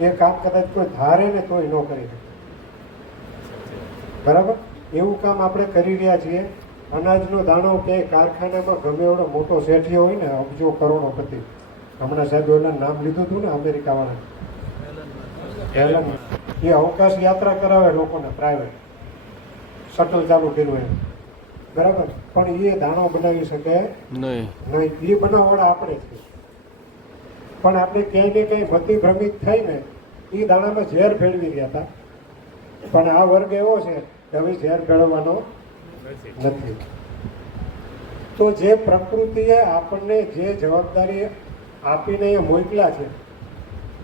એ કામ કદાચ કોઈ ધારે ને તોય ન કરી શકે. બરાબર? એવું કામ આપણે કરી રહ્યા છીએ. અનાજનો દાણો કે કારખાનામાં ગમે એવડો મોટો શેઠી હોય ને અબજો કરોડોપતિ. હમણાં સાહેબ એના નામ લીધું હતું ને અમેરિકાવાળા એલન. એ અવકાશ યાત્રા કરાવે લોકોને પ્રાઇવેટ શટલ ચાલુ કર્યું એમ. બરાબર? પણ એ દાણો બનાવી શકે નહીં. નહીં. એ બનાવવાળા આપણે છે પણ આપણે ક્યાંય ને ક્યાંય મતિ ભ્રમિત થઈને એ દાણામાં ઝેર ભેળવી રહ્યા હતા. પણ આ વર્ગ એવો છે કે હવે ઝેર ભેળવવાનો નથી. તો જે પ્રકૃતિએ આપણને જે જવાબદારી આપીને એ મોકલ્યા છે,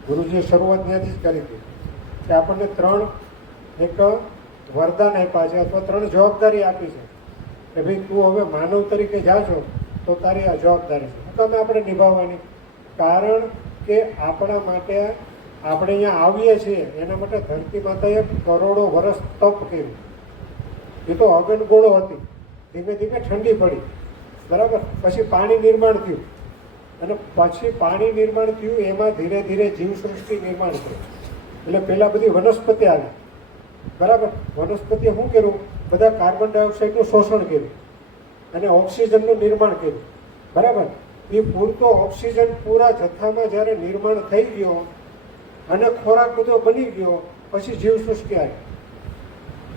ગુરુજીએ શરૂઆત ત્યાંથી જ કરી હતી કે આપણને ત્રણ એક વરદાન આપ્યા છે અથવા ત્રણ જવાબદારી આપી છે કે ભાઈ તું હવે માનવ તરીકે જા છો તો તારી આ જવાબદારી છે. તમે આપણે નિભાવવાની કારણ કે આપણા માટે આપણે અહીંયા આવીએ છીએ, એના માટે ધરતી માતાએ કરોડો વર્ષ તપ કર્યું. એ તો અગનગોળો હતી. ધીમે ધીમે ઠંડી પડી. બરાબર? પછી પાણી નિર્માણ થયું. અને પછી પાણી નિર્માણ થયું, એમાં ધીરે ધીરે જીવસૃષ્ટિ નિર્માણ થયું એટલે પહેલાં બધી વનસ્પતિ આવી. બરાબર? વનસ્પતિએ શું કર્યું? બધા કાર્બન ડાયોક્સાઇડનું શોષણ કર્યું. અને ઓક્સિજનનું નિર્માણ કર્યું. બરાબર? એ પૂરતો ઓક્સિજન પૂરા જથ્થામાં જ્યારે નિર્માણ થઈ ગયો અને ખોરાક બધો બની ગયો, પછી જીવસૃષ્ટિ આવી.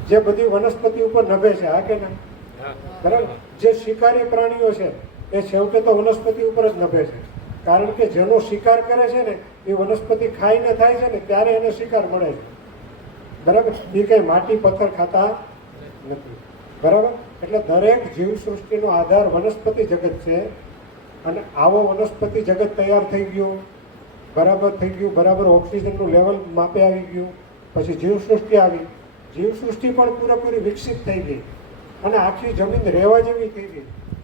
જે બધી વનસ્પતિ ઉપર નભે છે, હા કે ના? બરાબર? જે શિકારી પ્રાણીઓ છે, એ છેવટે તો વનસ્પતિ ઉપર જ નભે છે. કારણ કે જેનો શિકાર કરે છે ને, એ વનસ્પતિ ખાઈને થાય છે ને, ત્યારે એને શિકાર મળે છે. બરાબર? એ કંઈ માટી પથ્થર ખાતા નથી. બરાબર? એટલે દરેક જીવસૃષ્ટિનો આધાર વનસ્પતિ જગત છે. અને આવો વનસ્પતિ જગત તૈયાર થઈ ગયું. બરાબર થઈ ગયું, બરાબર ઓક્સિજનનું લેવલ માપે આવી ગયું. પછી જીવસૃષ્ટિ આવી. જીવસૃષ્ટિ પણ પૂરેપૂરી વિકસિત થઈ ગઈ. અને આખી જમીન રહેવા જેવી થઈ ગઈ.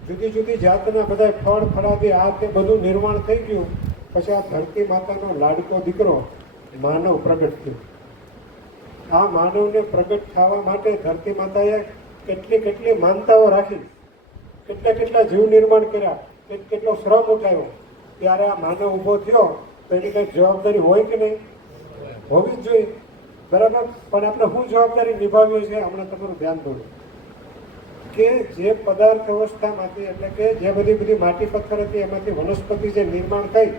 જુદી જુદી જાતના બધા ફળ, ફળાદી, આ તે બધું નિર્માણ થઈ ગયું. પછી આ ધરતી માતાનો લાડકો દીકરો માનવ પ્રગટ થયો. આ માનવને પ્રગટ થવા માટે ધરતી માતાએ કેટલી કેટલી માનતાઓ રાખી. કેટલા કેટલા જીવ નિર્માણ કર્યા. કેટલો શ્રમ ઉઠાવ્યો. ત્યારે આ માનવ ઊભો થયો, તો એની કંઈક જવાબદારી હોય કે નહીં? હોવી જ જોઈએ. બરાબર? પણ આપણે શું જવાબદારી નિભાવીએ છીએ? હમણાં તમારું ધ્યાન દોડું. કે જે પદાર્થ અવસ્થામાંથી એટલે કે જે બધી બધી માટી પથ્થર હતી, એમાંથી વનસ્પતિ જે નિર્માણ થઈ,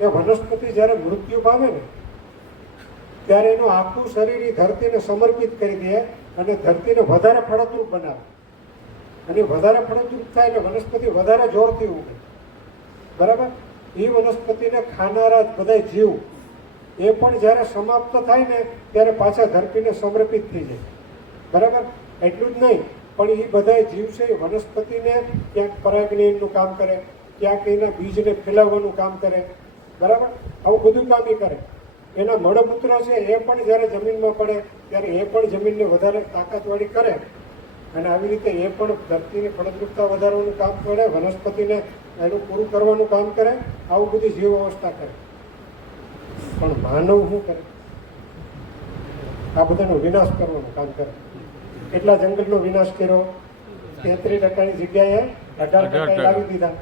એ વનસ્પતિ જ્યારે મૃત્યુ પામે ને, ત્યારે એનું આખું શરીર એ ધરતીને સમર્પિત કરી દે અને ધરતીને વધારે ફળદ્રુપ બનાવે. અને વધારે ફળદ્રુપ થાય એટલે વનસ્પતિ વધારે જોરથી ઉગે. બરાબર? એ વનસ્પતિને ખાનારા બધા જીવ. એ પણ જ્યારે સમાપ્ત થાય ને, ત્યારે પાછા ધરતીને સમર્પિત થઈ જાય. બરાબર? એટલું જ નહીં, પણ એ બધા જીવ છે, એ વનસ્પતિને ક્યાંક પરાગનયનનું કામ કરે, ક્યાંક એના બીજને ફેલાવવાનું કામ કરે. બરાબર? આવું બધું કામ એ કરે. એના મળમૂત્ર છે, એ પણ જ્યારે જમીનમાં પડે, ત્યારે એ પણ જમીનને વધારે તાકાતવાળી કરે. અને આવી રીતે એ પણ ધરતીની ફળદ્રુપતા વધારવાનું કામ કરે વનસ્પતિને એનું પૂરું કરવાનું કામ કરે આવું બધી જીવ અવસ્થા કરે. પણ માનવ શું કરે? આ બધાનો વિનાશ કરવાનું કામ કરે. કેટલા જંગલનો વિનાશ કર્યો? તેત્રીસ ટકાની જગ્યાએ અઢાર ટકા. લાવી દીધા.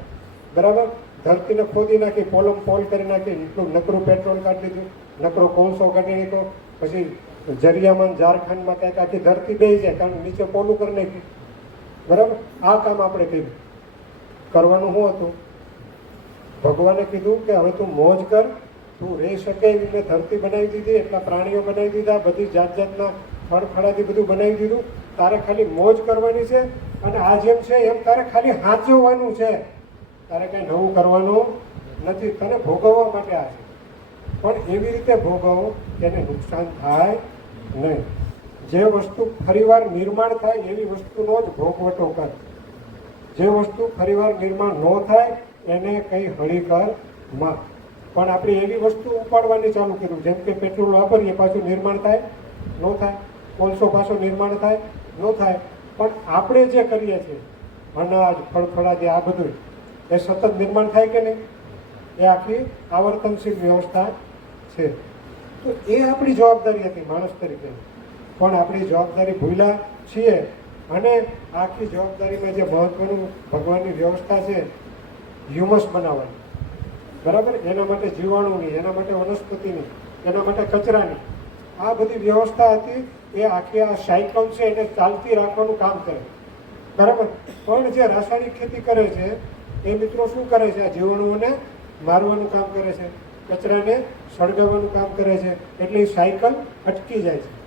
બરાબર? ધરતીને ખોદી નાખી પોલમ પોલ કરી નાખી એટલું નકરું પેટ્રોલ કાઢી દીધું નકરો કોલસો કાઢી નાખ્યો પછી જરિયામાં ઝારખંડમાં કંઈક આખી ધરતી બે જાય, કારણ નીચે પોલું કરી નાખ્યું. બરાબર? આ કામ આપણે કર્યું. કરવાનું શું હતું? ભગવાને કીધું કે હવે તું મોજ કર, તું રહી શકે એવી મેં ધરતી બનાવી દીધી, એટલા પ્રાણીઓ બનાવી દીધા, બધી જાત જાતના ફળ ફળાથી બધું બનાવી દીધું. તારે ખાલી મોજ કરવાની છે અને આ જેમ છે એમ તારે ખાલી હાંચવવાનું છે. તારે કંઈ નવું કરવાનું નથી. તને ભોગવવા માટે આ છે. પણ એવી રીતે ભોગવો એને નુકસાન થાય નહીં. જે વસ્તુ ફરીવાર નિર્માણ થાય એવી વસ્તુનો જ ભોગવટો કર. જે વસ્તુ ફરીવાર નિર્માણ ન થાય એને કંઈ હળી કરમાં. પણ આપણે એવી વસ્તુ ઉપાડવાની ચાલુ કર્યું. જેમ કે પેટ્રોલ વાપરીએ, પાછું નિર્માણ થાય, ન થાય. કોલસો પાછો નિર્માણ થાય, ન થાય. પણ આપણે જે કરીએ છીએ, અનાજ ફળફળાદી આ બધું એ સતત નિર્માણ થાય કે નહીં? એ આખી આવર્તનશીલ વ્યવસ્થા છે. તો એ આપણી જવાબદારી હતી, માણસ તરીકે. પણ આપણી જવાબદારી ભૂલ્યા છીએ અને આખી જવાબદારીમાં જે મહત્વનું ભગવાનની વ્યવસ્થા છે હ્યુમસ બનાવવાની. બરાબર? એના માટે જીવાણુની એના માટે વનસ્પતિની એના માટે કચરાની આ બધી વ્યવસ્થા હતી, એ આખી આ સાયકલ છે, એને ચાલતી રાખવાનું કામ કરે. બરાબર? પણ જે રાસાયણિક ખેતી કરે છે, એ મિત્રો શું કરે છે, આ જીવાણુઓને મારવાનું કામ કરે છે, કચરાને સળગાવવાનું કામ કરે છે, એટલે એ સાયકલ અટકી જાય છે.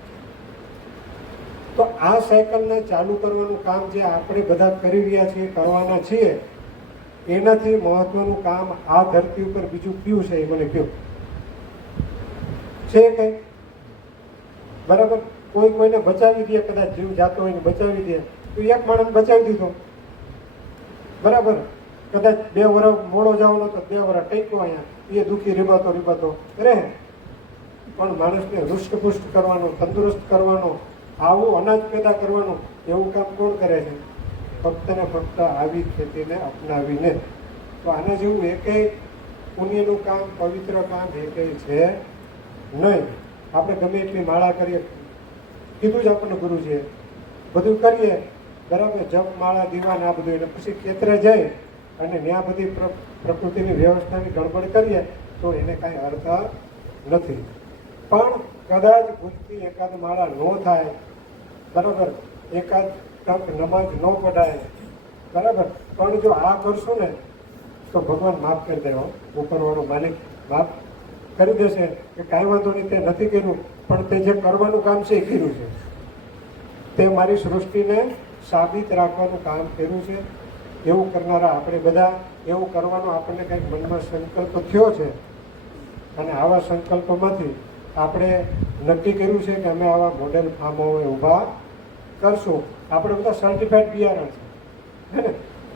તો આ સાયકલને ચાલુ કરવાનું કામ જે આપણે બધા કરી રહ્યા છીએ, કરવાના છીએ, એનાથી મહત્વનું કામ આ ધરતી ઉપર બીજું કયું છે એ મને કહ્યું છે કઈ? બરાબર? કોઈ કોઈને બચાવી દે કદાચ, જીવ જાતો હોય ને બચાવી દે. તો એક માણસ બચાવી દીધો. બરાબર? કદાચ બે વર્ષ મોડો જવાનો તો બે વર્ષ ટેક્યો અહીંયા. એ દુઃખી રીબાતો રીબાતો કરે. પણ માણસને હૃષ્ટપુષ્ટ કરવાનો, તંદુરસ્ત કરવાનો, આવું અનાજ પેદા કરવાનું એવું કામ કોણ કરે છે? ફક્ત ને ફક્ત આવી ખેતીને અપનાવીને. તો આના જેવું એકેય પુણ્યનું કામ, પવિત્ર કામ એકેય છે નહીં. આપણે ગમે એટલી માળા કરીએ. કીધું જ આપણને ગુરુજીએ. બધું કરીએ. બરાબર, જપ, માળા, દીવાન આ બધું. એટલે પછી ખેતરે જાય અને ત્યાં બધી પ્રકૃતિની વ્યવસ્થાની ગડબડ કરીએ તો એને કાંઈ અર્થ નથી. પણ કદાચ ભૂલથી એકાદ માળા ન થાય, બરાબર? એકાદ ટક નમાજ ન પડાય, બરાબર? પણ જો આ કરશું ને, તો ભગવાન માફ કરી દેવો ઉપરવાળો માલિક માફ કરી દેશે કે કાંઈ વાંધો નહીં, તે નથી કર્યું, પણ તે જે કરવાનું કામ છે એ કર્યું છે. તે મારી સૃષ્ટિને સાબિત રાખવાનું કામ કર્યું છે. એવું કરનારા આપણે બધા એવું કરવાનો આપણને કંઈક મનમાં સંકલ્પ થયો છે. અને આવા સંકલ્પમાંથી આપણે નક્કી કર્યું છે કે અમે આવા મોડેલ ફાર્મો ઊભા કરશું. આપણે બધા સર્ટિફાઈડ બિયારણ છે. હે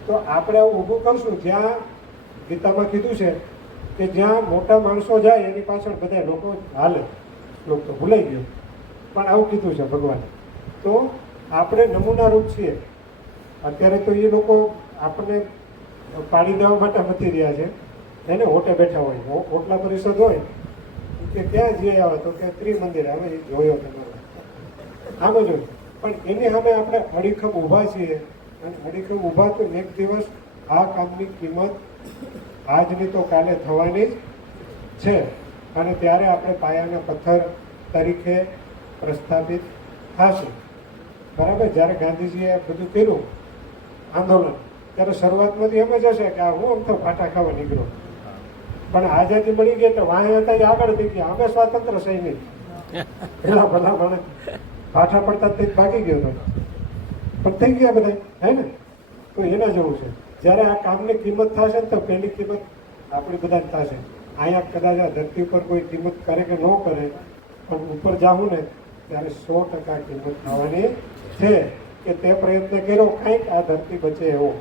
તો આપણે આવું ઊભું કરશું જ્યાં ગીતામાં કીધું છે કે જ્યાં મોટા માણસો જાય એની પાછળ બધા લોકો હાલે. લોકો તો ભૂલાઈ ગયો. પણ આવું કીધું છે ભગવાને. તો આપણે નમૂના રૂપ છીએ. અત્યારે તો એ લોકો આપણને પાડી દેવા માટે મથી રહ્યા છે. એને હોટે બેઠા હોય. હોટલા પરિષદ હોય કે ત્યાં જઈ આવે તો કે ત્રિમંદિર આવે, એ જોયો તમારો. આમ જ પણ એની સામે આપણે અડીખમ ઊભા છીએ અને અડીખમ ઊભા તો એક દિવસ આ કામની કિંમત આજની તો કાલે થવાની જ છે. અને ત્યારે આપણે પાયાના પથ્થર તરીકે પ્રસ્થાપિત થશે. બરાબર? જ્યારે ગાંધીજીએ બધું કર્યું, આંદોલન ત્યારે શરૂઆતમાંથી એમ જ હશે કે આ હું આમ તો ફાટા ખાવા નીકળ્યો પણ આઝાદી મળી ગઈ તો વાહ હતા એ આગળ થઈ ગયા અમે સ્વાતંત્ર સૈનિક. પેલા ભલા ભણે. પાછા પડતા તે ભાગી ગયો હતો. પણ થઈ ગયા બધા હે ને? તો એના જેવું છે. જ્યારે આ કામની કિંમત થશે ને તો પહેલી કિંમત આપણી બધા થશે. અહીંયા કદાચ આ ધરતી ઉપર કોઈ કિંમત કરે કે ન કરે પણ ઉપર જાઉં ને ત્યારે સો ટકા કિંમત થવાની છે. કે તે પ્રયત્ન કર્યો કંઈક આ ધરતી બચે એવો.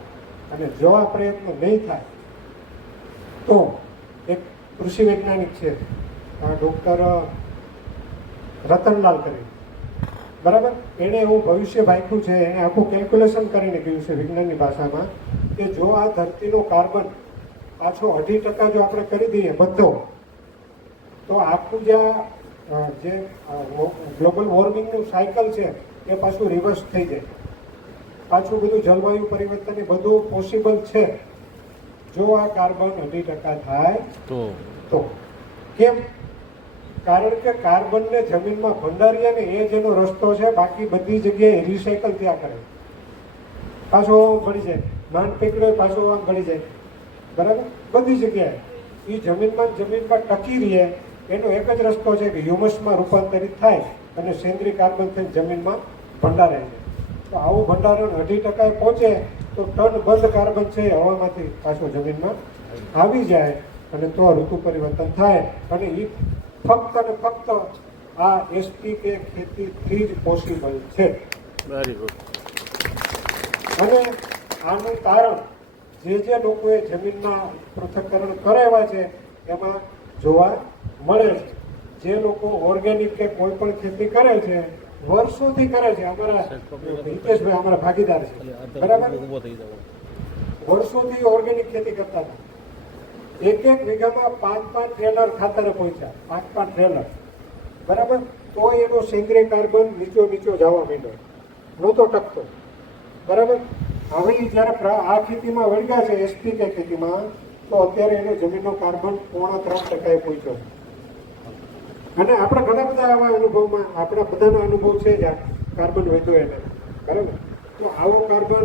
અને જો આ પ્રયત્ન નહીં થાય, તો એક કૃષિ વૈજ્ઞાનિક છે ડૉક્ટર રતનલાલ કરી બરાબર? એણે એવું ભવિષ્ય ભાખ્યું છે, એણે આખું કેલ્ક્યુલેશન કરીને કહ્યું છે વિજ્ઞાનની ભાષામાં કે જો આ ધરતીનો કાર્બન પાછો અઢી ટકા જો આપણે કરી દઈએ બધો, તો આખું જે જે ગ્લોબલ વોર્મિંગનું સાયકલ છે, એ પાછું રિવર્સ થઈ જાય. પાછું બધું જલવાયુ પરિવર્તન એ બધું પોસિબલ છે. જો આ કાર્બન અઢી ટકા થાય તો? તો. કેમ? કારણ કે કાર્બનને જમીનમાં ભંડારીએ ને એ જેનો રસ્તો છે બાકી બધી જગ્યાએ રિસાયકલ ત્યાં કરે. પાછો ભળી જાય. માંડ પકડ્યો પાછો આમ ભળી જાય. બરાબર? બધી જગ્યાએ. એ જમીનમાં જમીનમાં ટકી રહે એનો એક જ રસ્તો છે કે હ્યુમસમાં રૂપાંતરિત થાય અને સેન્દ્રિય કાર્બન થઈને જમીનમાં ભંડારે છે. તો આવું ભંડારણ અઢી ટકાએ પહોંચે તો ટન બંધ કાર્બન છે હવામાંથી પાછો જમીનમાં આવી જાય અને તો ઋતુ પરિવર્તન થાય. અને એ ફક્ત અને ફક્ત આ એસટી કે ખેતીથી જ પોસિબલ છે. અને આનું કારણ જે જે લોકોએ જમીનના પૃથ્થકરણ કરાવ્યા છે એમાં જોવા મળે છે. જે લોકો ઓર્ગેનિક કે કોઈ પણ ખેતી કરે છે વર્ષોથી કરે છે. અમારા હિતેશભાઈ અમારા ભાગીદાર છે. બરાબર? વર્ષોથી ઓર્ગેનિક ખેતી કરતા હતા. એક એક વીઘામાં પાંચ પાંચ ટ્રેલર ખાતરે પહોંચ્યા. પાંચ પાંચ ટ્રેલર બરાબર? તો એનો સેન્દ્રિય કાર્બન નીચો નીચો જવા માંડ્યો. નહોતો ટકતો. બરાબર? હવે જ્યારે આ ખેતીમાં વળગ્યા છે એસપી કે ખેતીમાં તો અત્યારે એનો જમીનનો કાર્બન પોણા ત્રણ ટકાએ પહોંચ્યો છે. અને આપણા ઘણા બધા આવા અનુભવમાં, આપણા બધાનો અનુભવ છે જ કાર્બન વધ્યો એને. બરાબર? તો આવો કાર્બન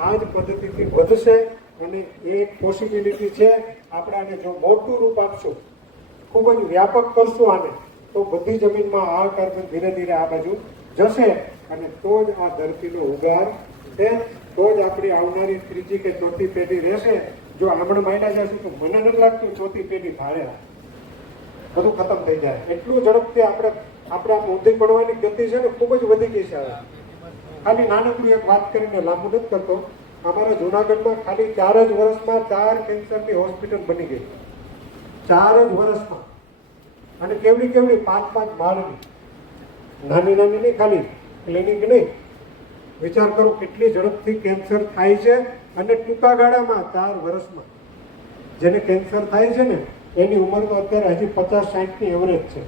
આ જ પદ્ધતિથી વધશે અને એ પોસિબિલિટી છે. આપણે આને જો મોટું રૂપ આપશું, ખૂબ જ વ્યાપક કરશું આને, તો બધી જમીનમાં આ કાર્બન ધીરે ધીરે આ બાજુ જશે અને તો જ આ ધરતીનો ઉગાર છે. તો જ આપણી આવનારી ત્રીજી કે ચોથી પેઢી રહેશે. જો આપણે માંડ્યા જશું તો મને નથી લાગતું ચોથી પેઢી ભાડે બધું ખતમ થઈ જાય. એટલું ઝડપથી આપણે આપણે આમ ઊંધી પડવાની ગતિ છે ને ખૂબ જ વધી ગઈ છે ખાલી નાનકડું એક વાત કરીને લાંબુ નથી કરતો. અમારા જુનાગઢમાં ખાલી ચાર જ વર્ષમાં ચાર કેન્સરની હોસ્પિટલ બની ગઈ. ચાર જ વર્ષમાં. અને કેવડી કેવડી પાંચ પાંચ માળની નાની નાની નહીં, ખાલી ક્લિનિક નહીં. વિચાર કરો કેટલી ઝડપથી કેન્સર થાય છે અને ટૂંકા ગાળામાં ચાર વર્ષમાં. જેને કેન્સર થાય છે ને એની ઉંમર તો અત્યારે હજી પચાસ સાઠની એવરેજ છે.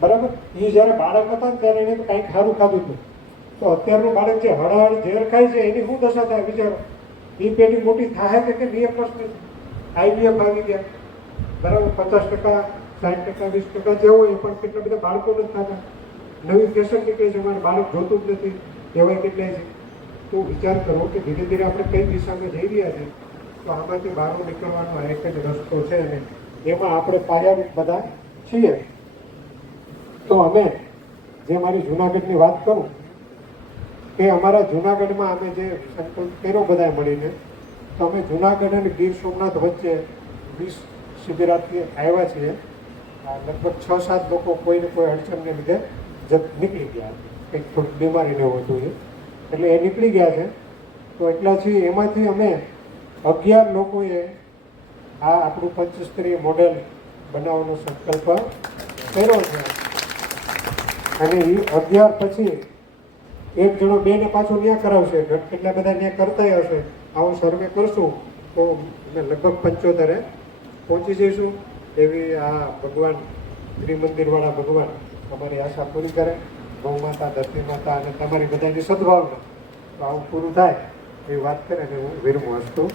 બરાબર? એ જ્યારે બાળક હતા ત્યારે એને કંઈક સારું ખાધું હતું. તો અત્યારનું બાળક જે હળહળ ઝેર ખાય છે, એની શું દશા થાય વિચારો એ પેઢી મોટી થાય છે કે બે પ્રશ્ન આઈબીએફ આવી ગયા. બરાબર? પચાસ ટકા સાઠ ટકા, વીસ ટકા જે હોય એ પણ કેટલા બધા બાળકો નથી થતા નવી ફેશન નીકળે છે, મારે બાળક જોતું જ નથી. કહેવાય કેટલાય છે. તો વિચાર કરો કે ધીરે ધીરે આપણે કઈ દિશામાં જઈ રહ્યા છે, તો આમાંથી બહાર નીકળવાનો એક જ રસ્તો છે અને એમાં આપણે પાયાવિક બધા છીએ. તો અમે જે મારી જુનાગઢની વાત કરું કે અમારા જુનાગઢમાં અમે જે સંકલ્પ કર્યો બધા મળીને, તો અમે જુનાગઢ અને ગીર સોમનાથ વચ્ચે વીસ શિબિરાથી આવ્યા છીએ. લગભગ છ સાત લોકો કોઈને કોઈ અડચણને લીધે જ નીકળી ગયા. કંઈક થોડીક બીમારીને એવું હતું એટલે એ નીકળી ગયા છે. તો એટલા છીએ એમાંથી અમે અગિયાર લોકોએ આ આપણું પંચસ્તરીય મોડેલ બનાવવાનો સંકલ્પ કર્યો છે. અને એ અગિયાર પછી એક જણો બે ને પાછું ન્યા કરાવશે. કેટલા બધા ન્યા કરતા હશે, આવો સર્વે કરશું તો અમે લગભગ પંચોતેરે પહોંચી જઈશું. એવી આ ભગવાન, ત્રિમંદિરવાળા ભગવાન અમારી આશા પૂરી કરે. ગૌ માતા ધરતી માતા અને તમારી બધાની સદભાવના. તો આવું પૂરું થાય એવી વાત કરે અને હું વિરમું હસતું.